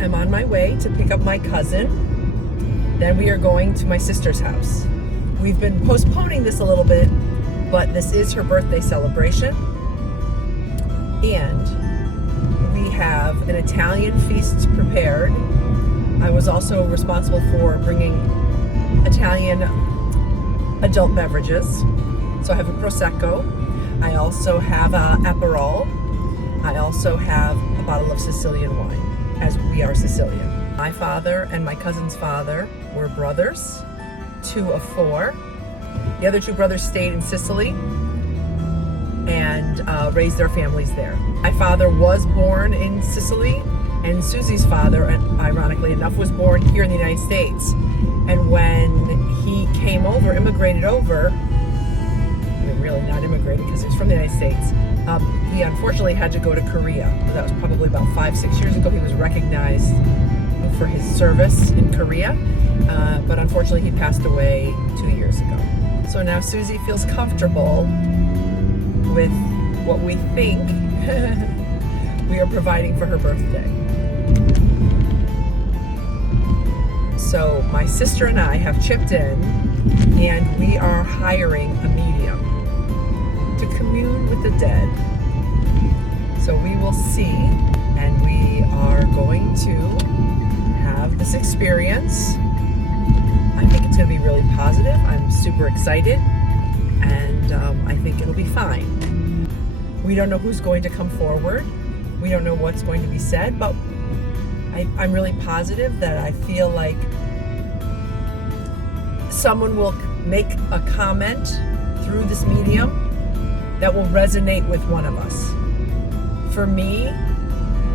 am on my way to pick up my cousin. Then we are going to my sister's house. We've been postponing this a little bit, but this is her birthday celebration. And we have an Italian feast prepared. I was also responsible for bringing Italian adult beverages. So I have a Prosecco. I also have an Aperol. I also have a bottle of Sicilian wine, as we are Sicilian. My father and my cousin's father were brothers, 2 of 4. The other 2 brothers stayed in Sicily and raised their families there. My father was born in Sicily, and Suzy's father, ironically enough, was born here in the United States. And when he came over, immigrated over, I mean, really not immigrated because he was from the United States, he unfortunately had to go to Korea. That was probably about 5-6 years ago. He was recognized for his service in Korea, but unfortunately he passed away 2 years ago. So now Suzy feels comfortable with what we think we are providing for her birthday. So my sister and I have chipped in, and we are hiring a medium to commune with the dead. So we will see, and we are going to have this experience. I think it's going to be really positive. I'm super excited, and I think it'll be fine. We don't know who's going to come forward. We don't know what's going to be said, but I'm really positive that I feel like someone will make a comment through this medium that will resonate with one of us. For me,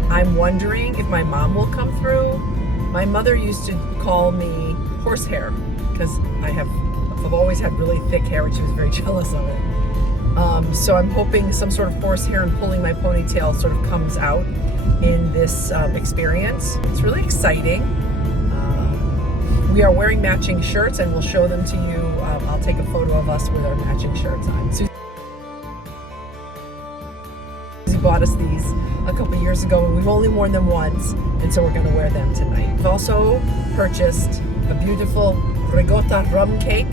I'm wondering if my mom will come through. My mother used to call me horsehair because I've always had really thick hair, and she was very jealous of it. So I'm hoping some sort of horsehair and pulling my ponytail sort of comes out in this experience. It's really exciting. We are wearing matching shirts, and we'll show them to you. I'll take a photo of us with our matching shirts on. Suzy bought us these a couple years ago, and we've only worn them once, and so we're going to wear them tonight. We've also purchased a beautiful ricotta rum cake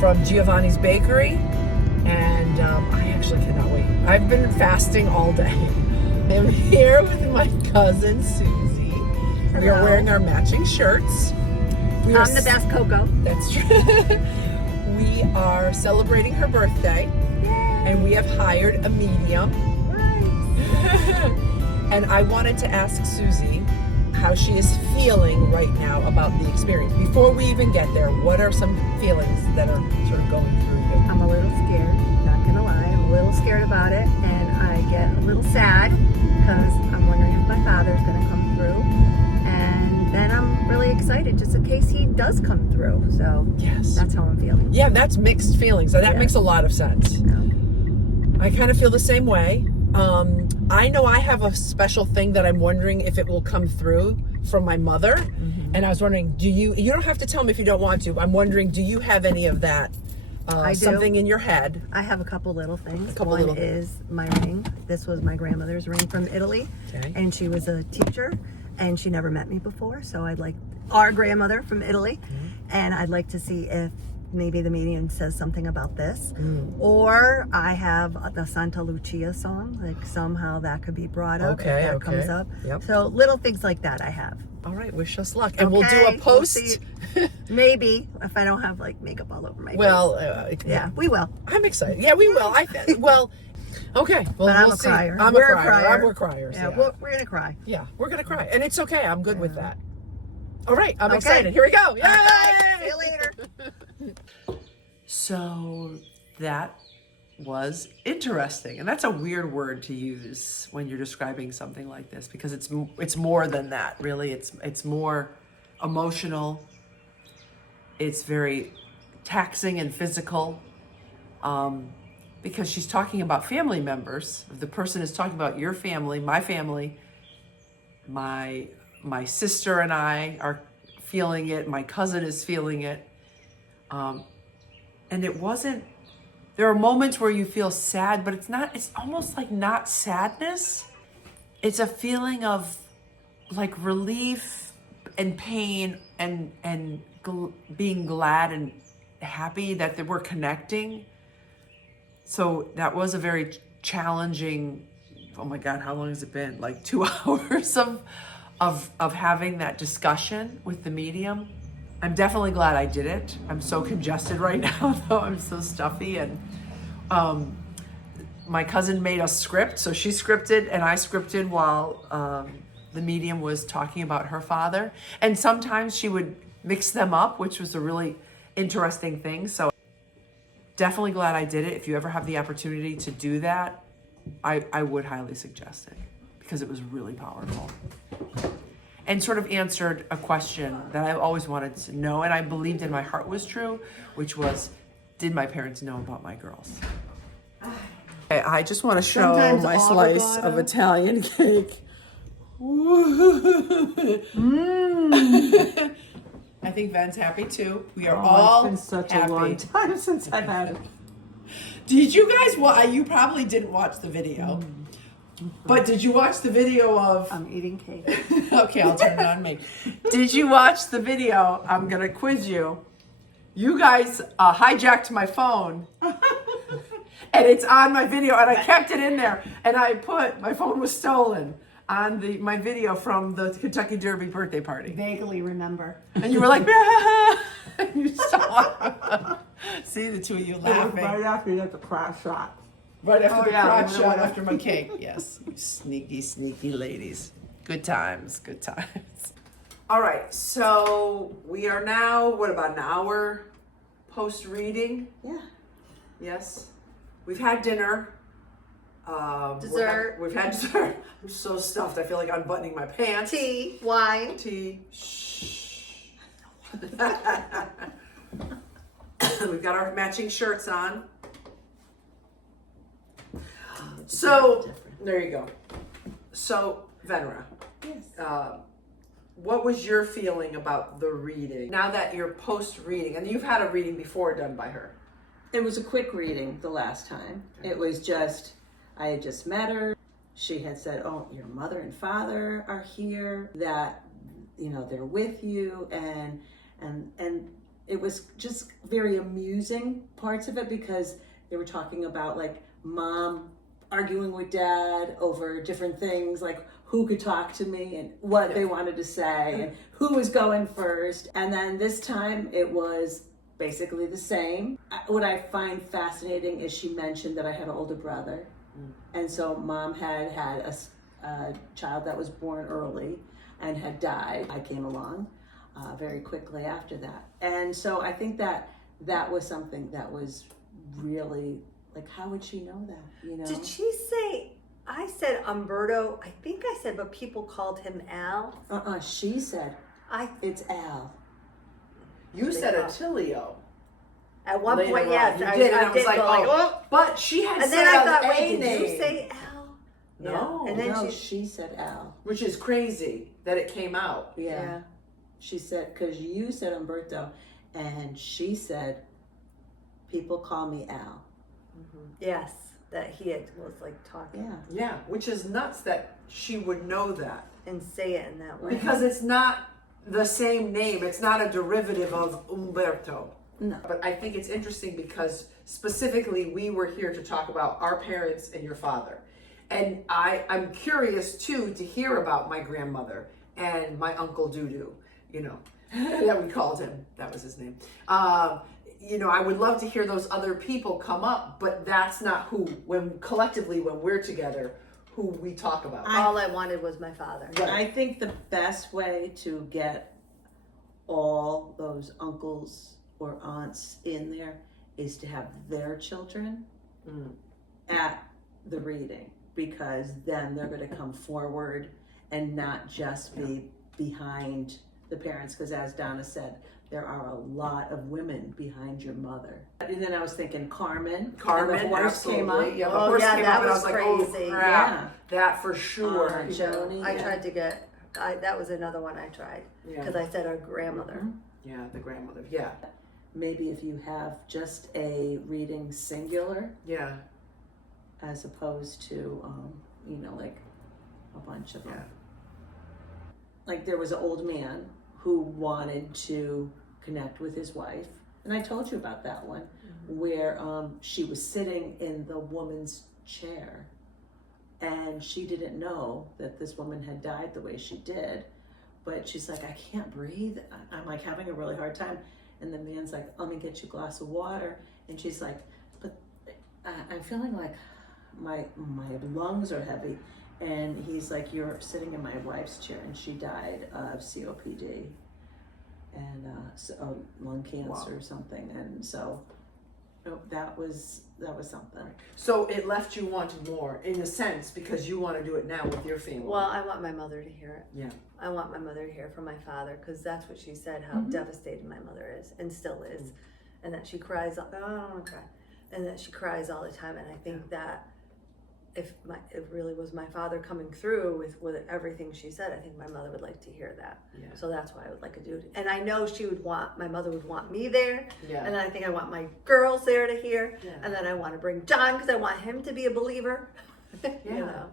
from Giovanni's Bakery, and I actually cannot wait. I've been fasting all day. I'm here with my cousin Suzy. Hello. We are wearing our matching shirts. I'm the best Coco. That's true. We are celebrating her birthday. Yay. And we have hired a medium. Nice. And I wanted to ask Suzy how she is feeling right now about the experience. Before we even get there, what are some feelings that are sort of going through you? I'm a little scared, not gonna lie. I'm a little scared about it, and I get a little sad because I'm wondering if my father's gonna come through. And then I'm really excited just in case he does come through. So Yes. that's how I'm feeling. Yeah, that's mixed feelings. That Yeah. makes a lot of sense. Yeah. I kind of feel the same way. I know I have a special thing that I'm wondering if it will come through from my mother. Mm-hmm. And I was wondering, you don't have to tell me if you don't want to. I'm wondering, do you have any of that? I do. Something in your head? I have a couple little things. couple One little- is my ring. This was my grandmother's ring from Italy. Okay. And she was a teacher, and she never met me before. So I'd like our grandmother from Italy. And I'd like to see if maybe the medium says something about this. Or I have the Santa Lucia song, like somehow that could be brought up. Okay, if that okay. comes up. Yep. So little things like that I have. All right, wish us luck. And we'll do Okay, a post. we'll see. Maybe if I don't have like makeup all over my face. Well, Yeah, we will. I'm excited. Yeah, we will. Well, okay. Well, But I'm we'll a see. crier. I'm We're a crier. We're criers. Yeah, Yeah, we're gonna cry. yeah, we're gonna cry, and it's okay. I'm good with that. All right, I'm Okay. excited. Here we go. Yay! Bye. See you later. So that was interesting, and that's a weird word to use when you're describing something like this, because it's more than that. Really, it's more emotional. It's very taxing and physical, because she's talking about family members. The person is talking about your family, my sister and I are feeling it. My cousin is feeling it. And it wasn't, there are moments where you feel sad, but it's almost like not sadness. It's a feeling of like relief and pain and being glad and happy that they were connecting. So that was a very challenging, oh my God, how long has it been? Like 2 hours of having that discussion with the medium. I'm definitely glad I did it. I'm so congested right now, though. I'm so stuffy. And my cousin made a script. So she scripted and I scripted while the medium was talking about her father. And sometimes she would mix them up, which was a really interesting thing. So definitely glad I did it. If you ever have the opportunity to do that, I would highly suggest it because it was really powerful. And sort of answered a question that I always wanted to know, and I believed in my heart was true, which was, did my parents know about my girls? I just want to show Sometimes my avocado. slice of Italian cake. I think Ven's happy too. We are all It's been such happy. a long time since I've had it. Did you guys you probably didn't watch the video. But did you watch the video of... I'm eating cake. Okay, I'll turn it on me. Did you watch the video? I'm going to quiz you. You guys hijacked my phone. And it's on my video. And I kept it in there. And I put... My phone was stolen on my video from the Kentucky Derby birthday party. Vaguely remember. And you were like... And you saw... See the two of you It was laughing. right after you got the crash shot. Right after the yeah, crotch when I shot, went after my cake. Yes, you sneaky, sneaky ladies. Good times, good times. All right, so we are now, what, about an hour post-reading? Yeah. Yes. We've had dinner. Dessert. We've had dessert. I'm so stuffed. I feel like unbuttoning my pants. Tea, wine. Tea. Shh. We've got our matching shirts on. So, there you go. So, Venera, Yes. what was your feeling about the reading? Now that you're post-reading, and you've had a reading before done by her. It was a quick reading the last time. It was just, I had just met her. She had said, oh, your mother and father are here, that, you know, they're with you. And it was just very amusing parts of it because they were talking about like mom arguing with dad over different things, like who could talk to me and what they wanted to say and who was going first. And then this time it was basically the same. What I find fascinating is she mentioned that I had an older brother. And so mom had a child that was born early and had died. I came along very quickly after that. And so I think that was something that was really, like, how would she know that, you know? Did she say, I said Umberto, I think I said, but people called him Al. She said, it's Al. You said Attilio. At one Later point, on. yes. You I did, and I I was did like, go oh. But she had And said then I thought, a wait, did name. you say Al? No. Yeah. And then No, she, she said Al. Which is crazy that it came out. Yeah. She said, because you said Umberto, and she said, people call me Al. yes, that he was like talking Yeah. Yeah, which is nuts that she would know that. and say it in that way. Because it's not the same name. It's not a derivative of Umberto. No. But I think it's interesting because specifically we were here to talk about our parents and your father. And I'm curious too to hear about my grandmother and my uncle Dudu, you know, that we called him. That was his name. You know, I would love to hear those other people come up, but that's not when we're together, who we talk about. All I wanted was my father. Right. I think the best way to get all those uncles or aunts in there is to have their children at the reading, because then they're going to come forward and not just be behind the parents, because as Donna said, there are a lot of women behind your mother. And then I was thinking Carmen and the horse came up. Yeah, the Oh, horse yeah, came that up and I was was like, crazy. oh crap, that for sure. Joni, I tried to get, that was another one I tried. Because I said our grandmother. Yeah, the grandmother. Yeah, Maybe if you have just a reading singular, yeah, as opposed to, you know, like a bunch of them. yeah. like there was an old man who wanted to connect with his wife. And I told you about that one, where she was sitting in the woman's chair and she didn't know that this woman had died the way she did. But she's like, I can't breathe. I'm like having a really hard time. And the man's like, let me get you a glass of water. And she's like, but I'm feeling like my lungs are heavy. And he's like, you're sitting in my wife's chair, and she died of COPD and lung cancer or something. And so that was something. So it left you wanting more, in a sense, because you want to do it now with your family. Well, I want my mother to hear it. Yeah. I want my mother to hear from my father, because that's what she said, how devastated my mother is and still is. And that she cries, I don't want to cry. And that she cries all the time. And I think that if it really was my father coming through with everything she said, I think my mother would like to hear that. Yeah. So that's why I would like to do it. And I know my mother would want me there. Yeah. And I think I want my girls there to hear. Yeah. And then I want to bring John, because I want him to be a believer. Yeah. You know.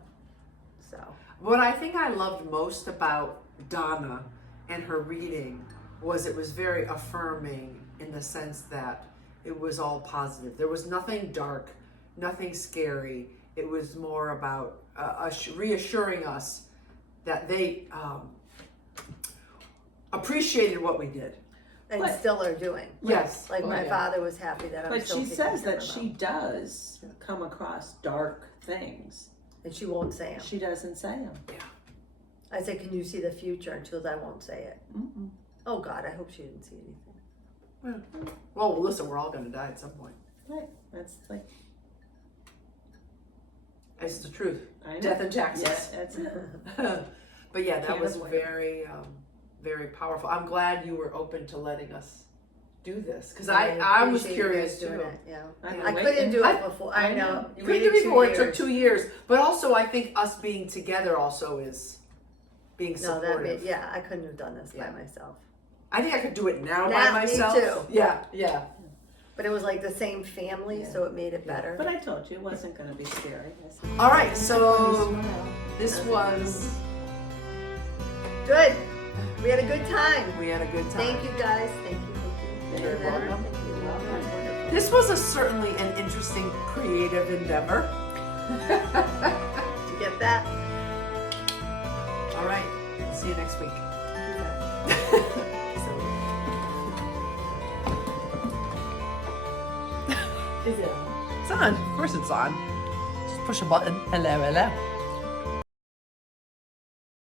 So. What I think I loved most about Donna and her reading was it was very affirming in the sense that it was all positive. There was nothing dark, nothing scary. It was more about reassuring us that they appreciated what we did. And still are doing. Yes. Like my father was happy that I'm But still she taking says care that of she him. does come across dark things. And she won't say them. She doesn't say them. I said, can you see the future? And she goes, I won't say it. Mm-mm. Oh God, I hope she didn't see anything. Well, listen, we're all going to die at some point. Right. That's like, It's the truth. I know. Death and taxes. Yeah, that's it. But yeah, that Can't was avoid very, very powerful. I'm glad you were open to letting us do this, because I I was appreciate you curious guys doing too. it, yeah. I know, I wait, couldn't and do I- it before. I know. You couldn't do waited it before. 2 It took years. 2 years, but also I think us being together also is being No, supportive. yeah, I couldn't have done this Yeah. by myself. I think I could do it now Nah, by me myself. too. Yeah, yeah. But it was like the same family, Yeah. so it made it better. But I told you it wasn't going to be scary. I said, All right, so "Smile." this was. Good. We had a good time. We had a good time. Thank you guys. Thank you. You're Thank you. welcome. Thank you. Wonderful. This was certainly an interesting, creative endeavor. Did you get that? All right, see you next week. Is it? It's on. Of course it's on. Just push a button. Hello, hello.